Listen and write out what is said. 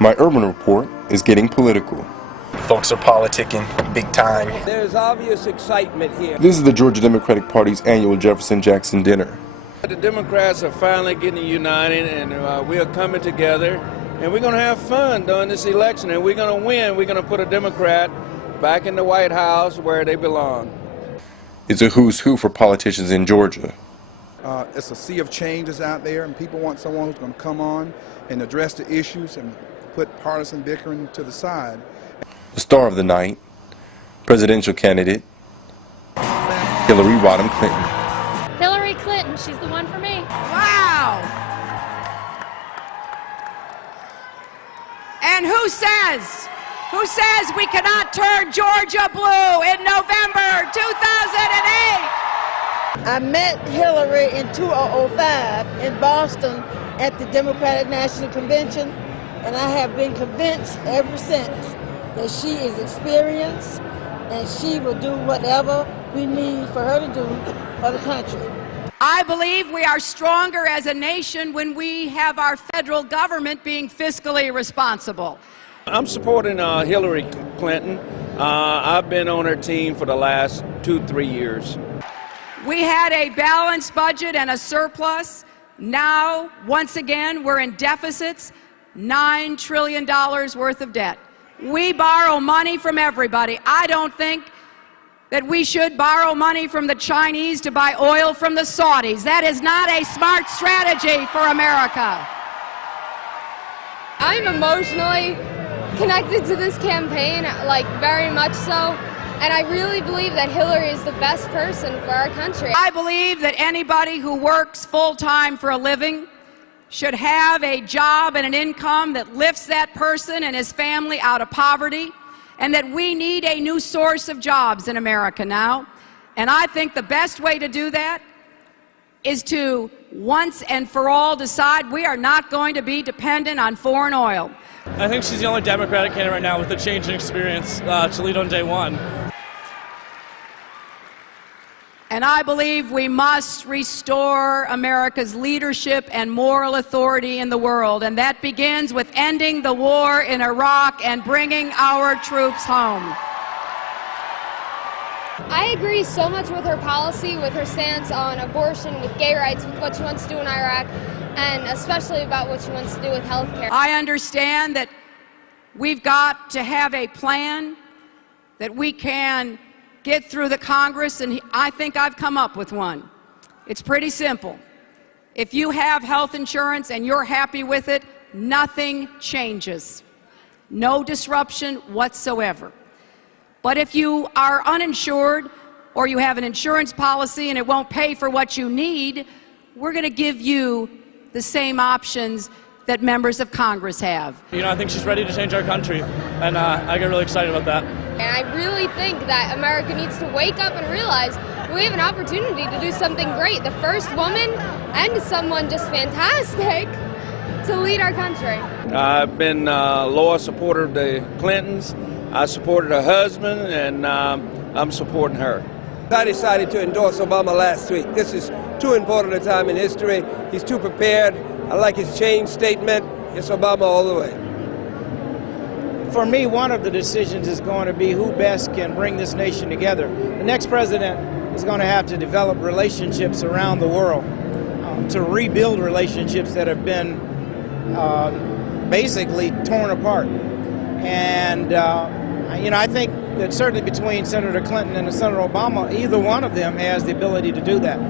My urban report is getting political. Folks are politicking big time. There's obvious excitement here. This is the Georgia Democratic Party's annual Jefferson-Jackson dinner. The Democrats are finally getting united, and we are coming together, and we're going to have fun during this election, and we're going to win. We're going to put a Democrat back in the White House where they belong. It's a who's who for politicians in Georgia. It's a sea of changes out there, and people want someone who's going to come on and address the issues and put partisan bickering to the side. The star of the night, presidential candidate, Hillary Rodham Clinton. Hillary Clinton, she's the one for me. Wow! And who says we cannot turn Georgia blue in November 2008? I met Hillary in 2005 in Boston at the Democratic National Convention, and I have been convinced ever since that she is experienced and she will do whatever we need for her to do for the country. I believe we are stronger as a nation when we have our federal government being fiscally responsible. I'm supporting Hillary Clinton. I've been on her team for the last 2-3 years. We had a balanced budget and a surplus. Now, once again, we're in deficits, $9 trillion worth of debt. We borrow money from everybody. I don't think that we should borrow money from the Chinese to buy oil from the Saudis. That is not a smart strategy for America. I'm emotionally connected to this campaign, like very much so, and I really believe that Hillary is the best person for our country. I believe that anybody who works full-time for a living should have a job and an income that lifts that person and his family out of poverty, and that we need a new source of jobs in America now. And I think the best way to do that is to once and for all decide we are not going to be dependent on foreign oil. I think she's the only Democratic candidate right now with a change in experience to lead on day one. And I believe we must restore America's leadership and moral authority in the world, and that begins with ending the war in Iraq and bringing our troops home. I agree so much with her policy, with her stance on abortion, with gay rights, with what she wants to do in Iraq, and especially about what she wants to do with health care. I understand that we've got to have a plan that we can get through the Congress, and I think I've come up with one. It's pretty simple. If you have health insurance and you're happy with it, nothing changes. No disruption whatsoever. But if you are uninsured or you have an insurance policy and it won't pay for what you need, we're going to give you the same options that members of Congress have. You know, I think she's ready to change our country, and I get really excited about that. And I really think that America needs to wake up and realize we have an opportunity to do something great. The first woman and someone just fantastic to lead our country. I've been a loyal supporter of the Clintons. I supported her husband, and I'm supporting her. I decided to endorse Obama last week. This is too important a time in history. He's too prepared. I like his change statement. It's Obama all the way. For me, one of the decisions is going to be who best can bring this nation together. The next president is going to have to develop relationships around the world, to rebuild relationships that have been basically torn apart. And, you know, I think that certainly between Senator Clinton and Senator Obama, either one of them has the ability to do that.